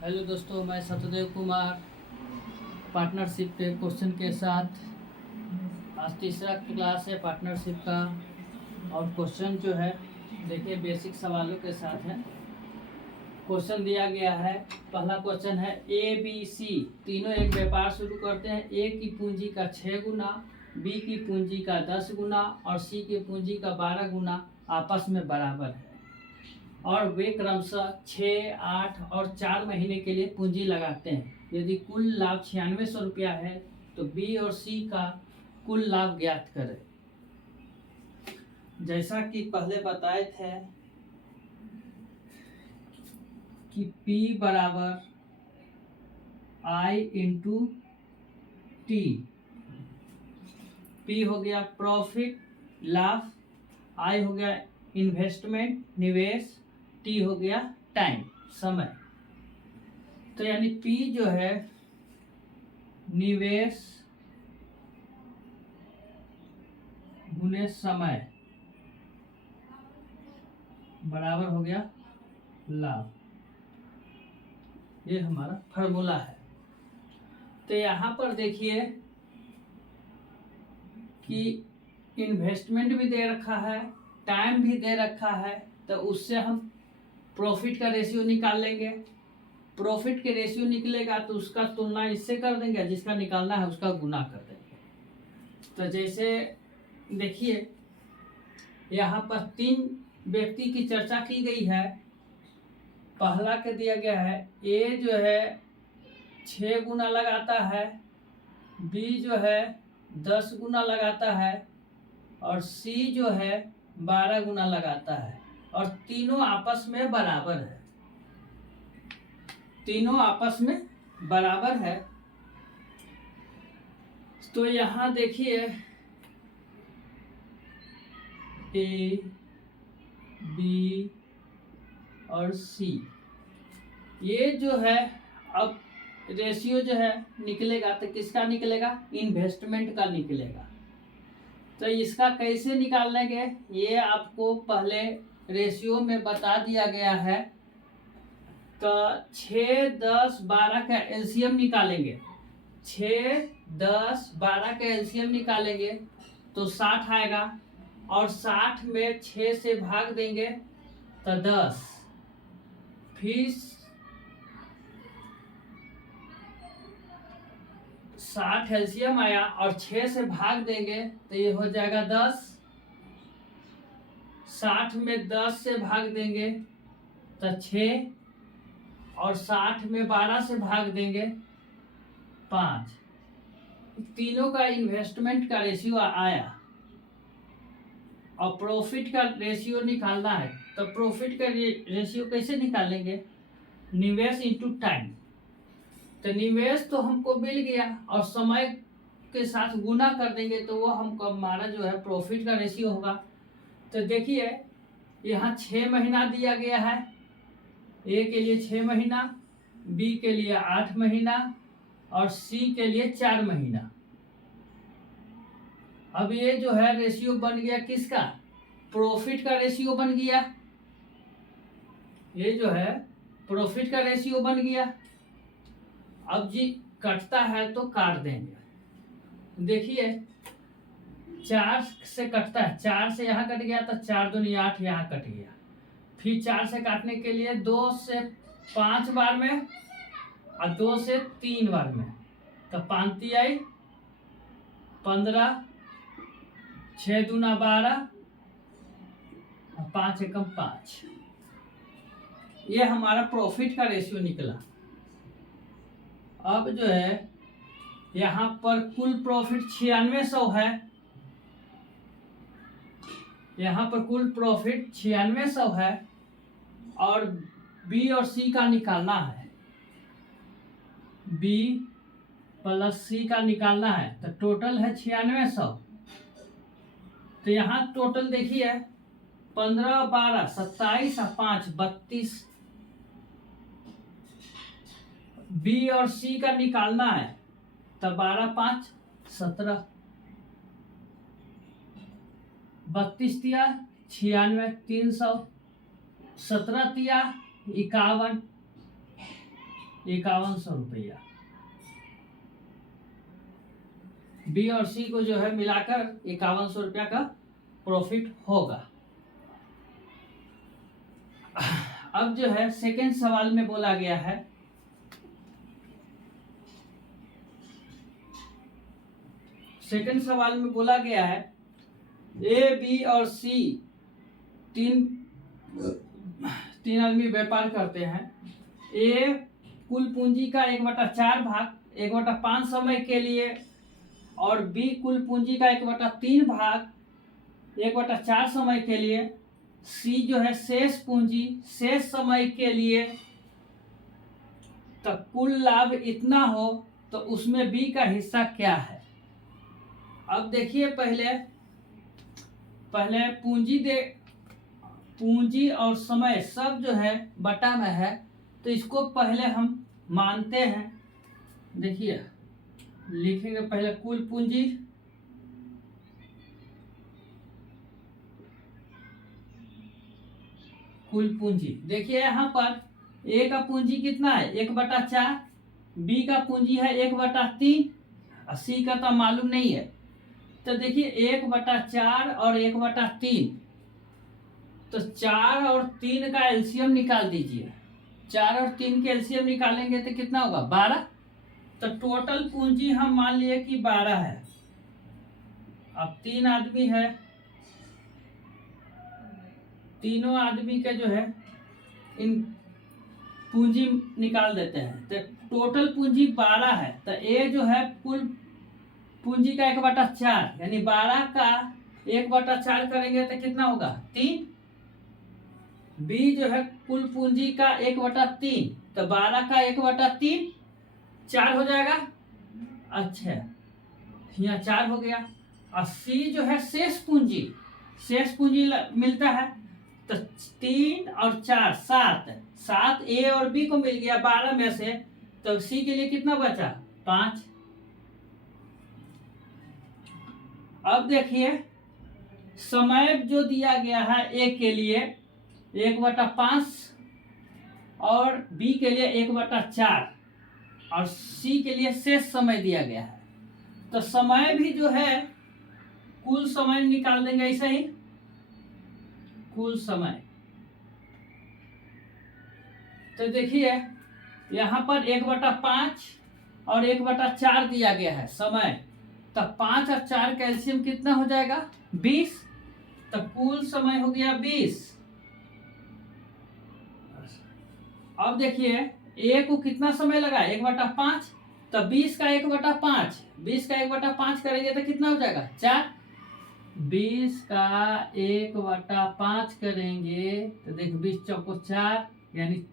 Hello दोस्तों, मैं Satyadev Kumar partnership के क्वेश्चन के साथ। आज तीसरा क्लास है पार्टनरशिप का। और क्वेश्चन जो है देखिए बेसिक सवालों के साथ है। क्वेश्चन दिया गया है। पहला क्वेश्चन है ए बी सी तीनों एक व्यापार शुरू करते हैं। ए की पूंजी का 6 गुना, बी की पूंजी का 10 गुना और सी की पूंजी का 12 गुना आपस में बराबर है। और वे क्रमशः 6, 8 और 4 महीने के लिए पूंजी लगाते हैं। यदि कुल लाभ 9600 रुपया है तो बी और सी का कुल लाभ ज्ञात करें। जैसा कि पहले बताए थे कि P बराबर I इंटू टी। P हो गया प्रॉफिट लाभ, I हो गया इन्वेस्टमेंट निवेश, T हो गया टाइम समय। तो यानी P जो है निवेश गुने समय बराबर हो गया लाभ। ये हमारा फॉर्मूला है। तो यहाँ पर देखिए कि इन्वेस्टमेंट भी दे रखा है, टाइम भी दे रखा है, तो उससे हम प्रॉफिट का रेशियो निकाल लेंगे। प्रॉफिट के रेशियो निकलेगा तो उसका तुलना इससे कर देंगे, जिसका निकालना है उसका गुना कर देंगे। तो जैसे देखिए यहाँ पर 3 व्यक्ति की चर्चा की गई है। पहला के दिया गया है ए जो है 6 गुना लगाता है, बी जो है 10 गुना लगाता है और सी जो है 12 गुना लगाता है। और तीनों आपस में बराबर है। तीनों आपस में बराबर है। तो यहाँ देखिए ए बी और सी ये जो है अब रेशियो जो है निकलेगा तो किसका निकलेगा? इन्वेस्टमेंट का निकलेगा। तो इसका कैसे निकाल लेंगे ये आपको पहले रेशियो में बता दिया गया है। तो 6, 10, 12 का एलसीएम निकालेंगे। 6, 10, 12 का एलसीएम निकालेंगे तो 60 आएगा। और 60 में 6 से भाग देंगे तो 10। फिर 60 एलसीएम आया और 6 से भाग देंगे तो ये हो जाएगा 10। 60 में 10 से भाग देंगे तो 6 और 60 में 12 से भाग देंगे 5। तीनों का इन्वेस्टमेंट का रेशियो आया और प्रॉफिट का रेशियो निकालना है। तो प्रॉफिट का रेशियो कैसे निकालेंगे? निवेश इंटू टाइम। तो निवेश तो हमको मिल गया और समय के साथ गुना कर देंगे तो वो हमको हमारा जो है प्रॉफिट का रेशियो होगा। तो देखिए यहाँ 6 महीना दिया गया है। ए के लिए 6 महीना, बी के लिए 8 महीना और सी के लिए 4 महीना। अब ये जो है रेशियो बन गया किसका? प्रॉफिट का रेशियो बन गया। ये जो है प्रॉफिट का रेशियो बन गया। अब जी कटता है तो काट देंगे। देखिए 4 से कटता है, 4 से यहाँ कट गया तो 4 दूनी 8 यहाँ कट गया। फिर 4 से काटने के लिए 2 से 5 बार में और 2 से 3 बार में। तो 5 आई 15, 6 दूना 12 और 5 एकम 5। ये हमारा प्रॉफिट का रेशियो निकला। अब जो है यहाँ पर कुल प्रॉफिट 9600 है। यहाँ पर कुल प्रॉफिट 9600 है और बी और सी का निकालना है। बी प्लस सी का निकालना है तो टोटल है 9600। तो यहाँ टोटल देखिए 15, 12, 27 और 5, 32। बी और सी का निकालना है तो 12, 5, 17। 32 तिया 96, 300, 17 तिया 51, 5100 रुपया। बी और सी को जो है मिलाकर 5100 रुपया का प्रॉफिट होगा। अब जो है सेकेंड सवाल में बोला गया है, सेकेंड सवाल में बोला गया है ए, बी और सी तीन आदमी व्यापार करते हैं। ए कुल पूंजी का 1/4 भाग 1/5 समय के लिए, और बी कुल पूंजी का 1/3 भाग 1/4 समय के लिए, सी जो है शेष पूंजी शेष समय के लिए। तो कुल लाभ इतना हो तो उसमें बी का हिस्सा क्या है। अब देखिए पहले पूंजी और समय सब जो है बटा में है, तो इसको पहले हम मानते हैं। देखिए लिखेंगे पहले कुल पूंजी, देखिए यहाँ पर ए का पूंजी कितना है 1/4, बी का पूंजी है 1/3, सी का तो मालूम नहीं है। तो देखिए 1/4 और 1/3, तो 4 और 3 का एलसीएम निकाल दीजिए। 4 और 3 के एलसीएम निकालेंगे तो कितना होगा 12। तो टोटल पूंजी हम मान लिए कि 12 है। अब 3 आदमी है, तीनों आदमी के जो है इन पूंजी निकाल देते हैं। तो टोटल पूंजी 12 है। तो ए जो है कुल पूंजी का 1/4, यानी 12 का 1/4 करेंगे तो कितना होगा 3। बी जो है कुल पूंजी का 1/3, तो 12 का 1/3 4 हो जाएगा। अच्छा यहाँ 4 हो गया। और सी जो है शेष पूंजी मिलता है, तो 3 और 4 7 ए और बी को मिल गया 12 में से। तो सी के लिए कितना बचा 5। अब देखिए समय जो दिया गया है ए के लिए 1/5 और बी के लिए 1/4 और सी के लिए शेष समय दिया गया है। तो समय भी जो है कुल समय निकाल देंगे ऐसे ही, कुल समय। तो देखिए यहाँ पर 1/5 और 1/4 दिया गया है समय। तो 5 और 4 का एलसीएम कितना हो जाएगा 20। तो कुल समय हो गया 20। अब देखिए ए को कितना समय लगा 1/5, तो 20 का 1/5 करेंगे तो कितना हो जाएगा 4। 20 का 1/5 करेंगे तो देखो 20 चौको 4, यानी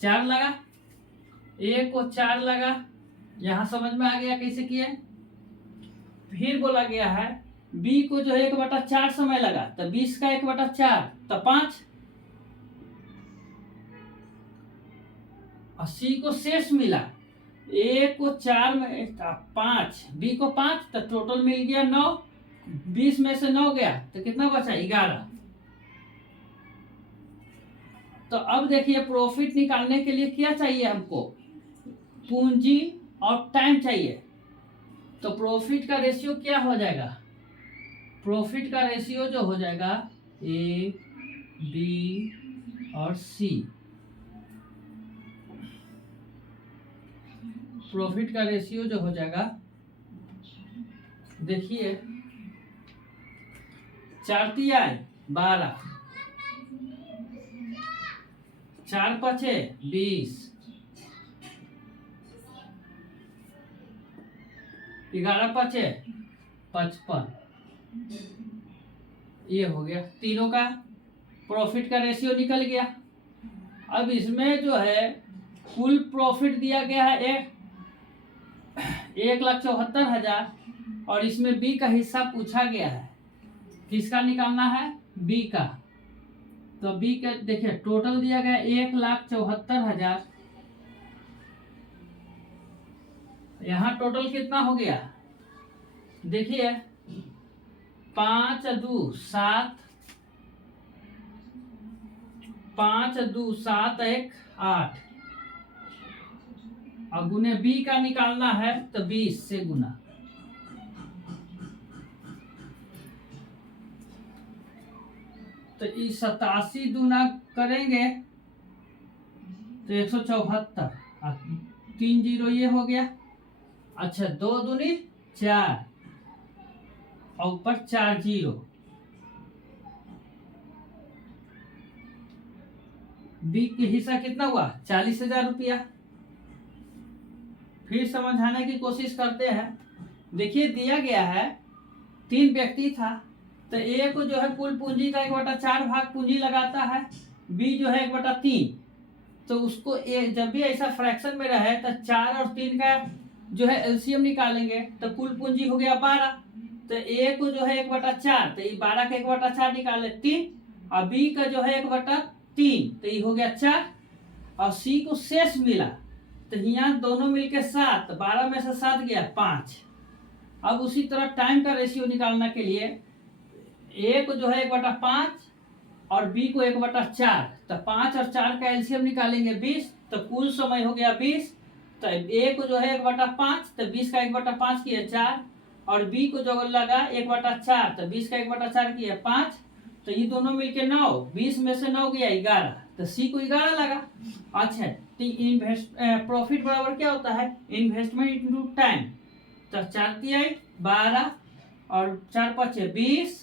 4 लगा। ए को 4 लगा। यहां समझ में आ गया कैसे किए। फिर बोला गया है बी को जो 1/4 समय लगा, तो 20 का 1/4 तो 5, और सी को शेष मिला। ए को 4 में 5, बी को 5, तो टोटल मिल गया 9। 20 में से 9 गया तो कितना बचा 11। तो अब देखिए प्रॉफिट निकालने के लिए क्या चाहिए हमको, पूंजी और टाइम चाहिए। तो प्रॉफिट का रेशियो क्या हो जाएगा, प्रॉफिट का रेशियो जो हो जाएगा ए, बी और सी। प्रॉफिट का रेशियो जो हो जाएगा, देखिए 4 तिया 12, 4 पचे 20, 11 पचे 55। ये हो गया तीनों का प्रॉफिट का रेशियो निकल गया। अब इसमें जो है कुल प्रॉफिट दिया गया है 1,74,000 और इसमें बी का हिस्सा पूछा गया है। किसका निकालना है बी का। तो बी का देखिए टोटल दिया गया 1,74,000। यहाँ टोटल कितना हो गया देखिए 5 2 7, 5 2 7 1 8, और गुने बी का निकालना है तो 20 से गुना। तो इस 87 गुना करेंगे तो 174, 3 जीरो ये हो गया। अच्छा 2 दूनी 4 और ऊपर 4 जीरो। बी का हिस्सा कितना हुआ 40,000 रुपया। फिर समझाने की कोशिश करते हैं। देखिए दिया गया है 3 व्यक्ति था, तो ए को जो है कुल पूंजी का 1/4 भाग पूंजी लगाता है, बी जो है 1/3। तो उसको जब भी ऐसा फ्रैक्शन में रहे तो 4 और 3 का जो है एलसीएम निकालेंगे तो कुल पूंजी हो गया 12। तो ए को जो है 1/4, तो ये 12 का 1/4 निकाले 3, और बी का जो है 1/3, तो ये हो गया 4, और सी को शेष मिला तो यहाँ दोनों मिलके 7, 12 में से 7 गया 5। अब उसी तरह टाइम का रेशियो निकालने के लिए ए को जो है 1/5 और बी को 1/4, तो 5 और 4 का एलसीएम निकालेंगे 20, तो कुल समय हो गया 20। तो ए को जो है 1/5, तो 20 का 1/5 किया 4, और बी को जो लगा 1/4, तो 20 का 1/4 किया 5, तो ये दोनों मिलके 9, 20 में से 9 गया 11, तो सी को 11 लगा। अच्छा तो प्रॉफिट बराबर क्या होता है इन्वेस्टमेंट इनटू टाइम। तो 4 तिहाई 12 और 4 पचे 20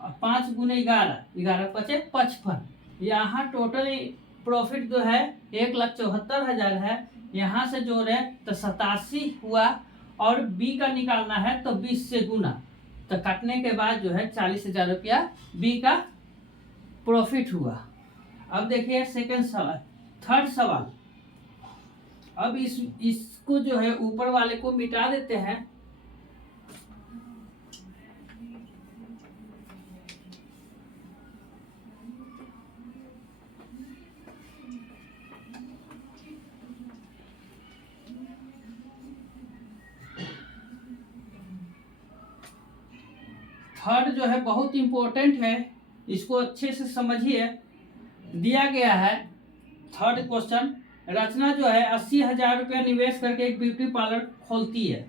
और 5 गुने 11, 11 पचे 55। यहाँ टोटल प्रॉफिट जो है 1,74,000 है। यहाँ से जोड़े तो 87 हुआ, और बी का निकालना है तो 20 से गुना, तो काटने के बाद जो है 40,000 रुपया बी का प्रॉफिट हुआ। अब देखिए सेकंड सवाल, थर्ड सवाल। अब इसको जो है ऊपर वाले को मिटा देते हैं। थर्ड जो है बहुत इंपॉर्टेंट है, इसको अच्छे से समझिए। दिया गया है थर्ड क्वेश्चन, रचना जो है 80,000 रुपया निवेश करके एक ब्यूटी पार्लर खोलती है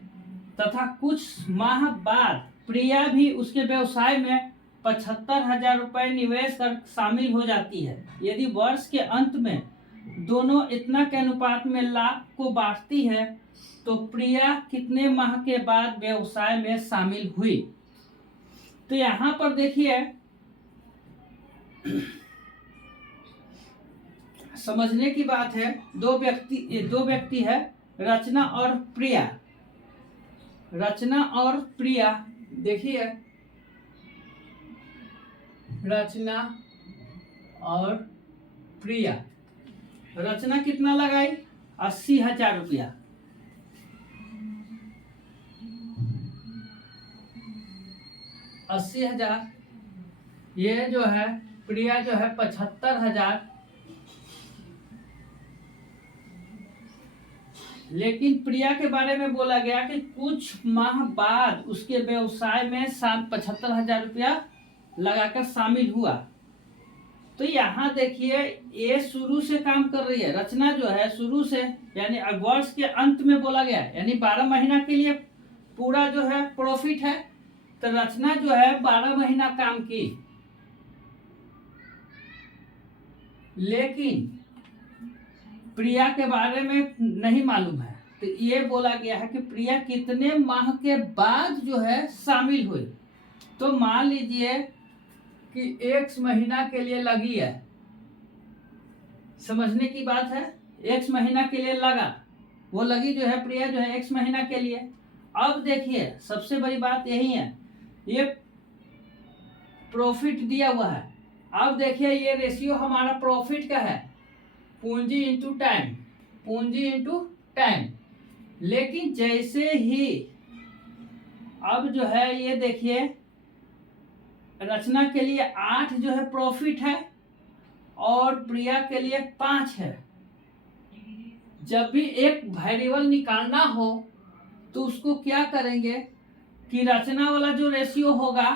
तथा कुछ माह बाद प्रिया भी उसके व्यवसाय में 75,000 रुपये निवेश कर शामिल हो जाती है। यदि वर्ष के अंत में दोनों इतना के अनुपात में लाभ को बांटती है तो प्रिया कितने माह के बाद व्यवसाय में शामिल हुई। तो यहाँ पर देखिए समझने की बात है। दो व्यक्ति है, रचना और प्रिया। रचना और प्रिया, देखिए रचना और प्रिया। रचना कितना लगाई 80,000 रुपया, 80,000। ये जो है प्रिया जो है 75,000। लेकिन प्रिया के बारे में बोला गया कि कुछ माह बाद उसके व्यवसाय में 75,000 रुपया लगाकर शामिल हुआ। तो यहाँ देखिए ये शुरू से काम कर रही है। रचना जो है शुरू से, यानी वर्ष के अंत में बोला गया, यानी 12 महीना के लिए पूरा जो है प्रॉफिट है। तो रचना जो है 12 महीना काम की, लेकिन प्रिया के बारे में नहीं मालूम है। तो ये बोला गया है कि प्रिया कितने माह के बाद जो है शामिल हुई। तो मान लीजिए कि 1 महीना के लिए लगी है, समझने की बात है। 1 महीना के लिए लगा, वो लगी जो है प्रिया जो है 1 महीना के लिए। अब देखिए सबसे बड़ी बात यही है, ये प्रॉफिट दिया हुआ है। अब देखिए ये रेशियो हमारा प्रॉफिट का है, पूंजी इंटू टाइम, पूंजी इंटू टाइम। लेकिन जैसे ही अब जो है ये देखिए रचना के लिए 8 जो है प्रॉफिट है और प्रिया के लिए 5 है। जब भी एक वेरिएबल निकालना हो तो उसको क्या करेंगे कि रचना वाला जो रेशियो होगा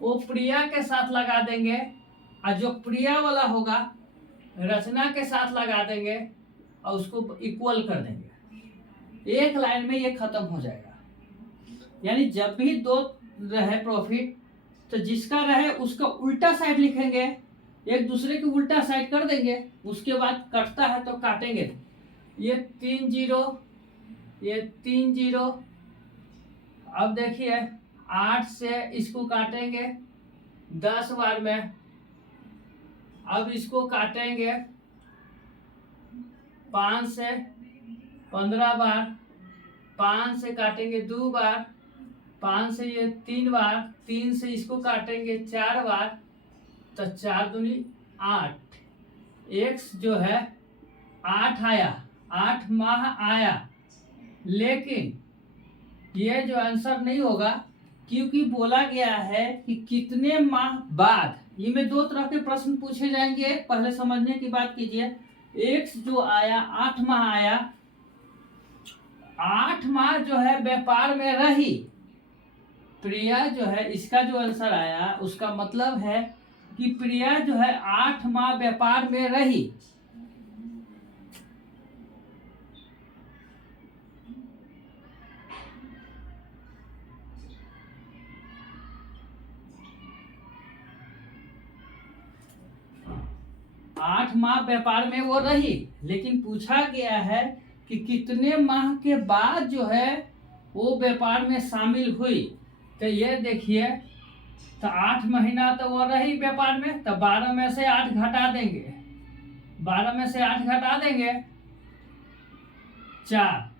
वो प्रिया के साथ लगा देंगे, और जो प्रिया वाला होगा रचना के साथ लगा देंगे और उसको इक्वल कर देंगे। एक लाइन में ये खत्म हो जाएगा। यानी जब भी दो रहे प्रॉफिट तो जिसका रहे उसका उल्टा साइड लिखेंगे, एक दूसरे की उल्टा साइड कर देंगे, उसके बाद कटता है तो काटेंगे। ये 3 जीरो, ये 3 जीरो। अब देखिए 8 से इसको काटेंगे 10 बार में। अब इसको काटेंगे 5 से 15 बार, 5 से काटेंगे 2 बार, 5 से ये 3 बार, 3 से इसको काटेंगे 4 बार, तो 4 दूनी 8। एक्स जो है 8 आया, 8 माह आया, लेकिन ये जो आंसर नहीं होगा क्योंकि बोला गया है कि कितने माह बाद। ये में दो तरह के प्रश्न पूछे जाएंगे, पहले समझने की बात कीजिए। एक्स जो आया 8 माह आया, 8 माह जो है व्यापार में रही। प्रिया जो है इसका जो आंसर आया उसका मतलब है कि प्रिया जो है 8 माह व्यापार में रही। आठ माह व्यापार में वो रही, लेकिन पूछा गया है कि कितने माह के बाद जो है वो व्यापार में शामिल हुई। तो ये देखिए, तो 8 महीना तो वो रही व्यापार में, तो 12 में से 8 घटा देंगे, 12 में से 8 घटा देंगे 4।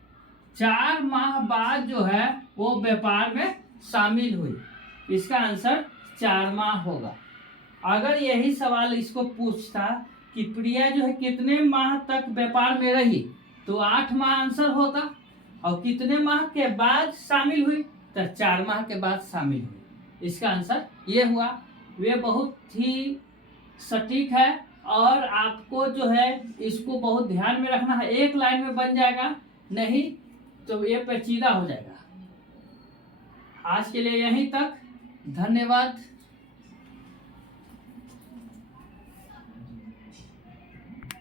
4 माह बाद जो है वो व्यापार में शामिल हुई। इसका आंसर 4 माह होगा। अगर यही सवाल इसको पूछता कि प्रिया जो है कितने माह तक व्यापार में रही, तो 8 माह आंसर होता, और कितने माह के बाद शामिल हुई, तो 4 माह के बाद शामिल हुई। इसका आंसर ये हुआ। वे बहुत ही सटीक है, और आपको जो है इसको बहुत ध्यान में रखना है। एक लाइन में बन जाएगा, नहीं तो ये पेचीदा हो जाएगा। आज के लिए यहीं तक, धन्यवाद।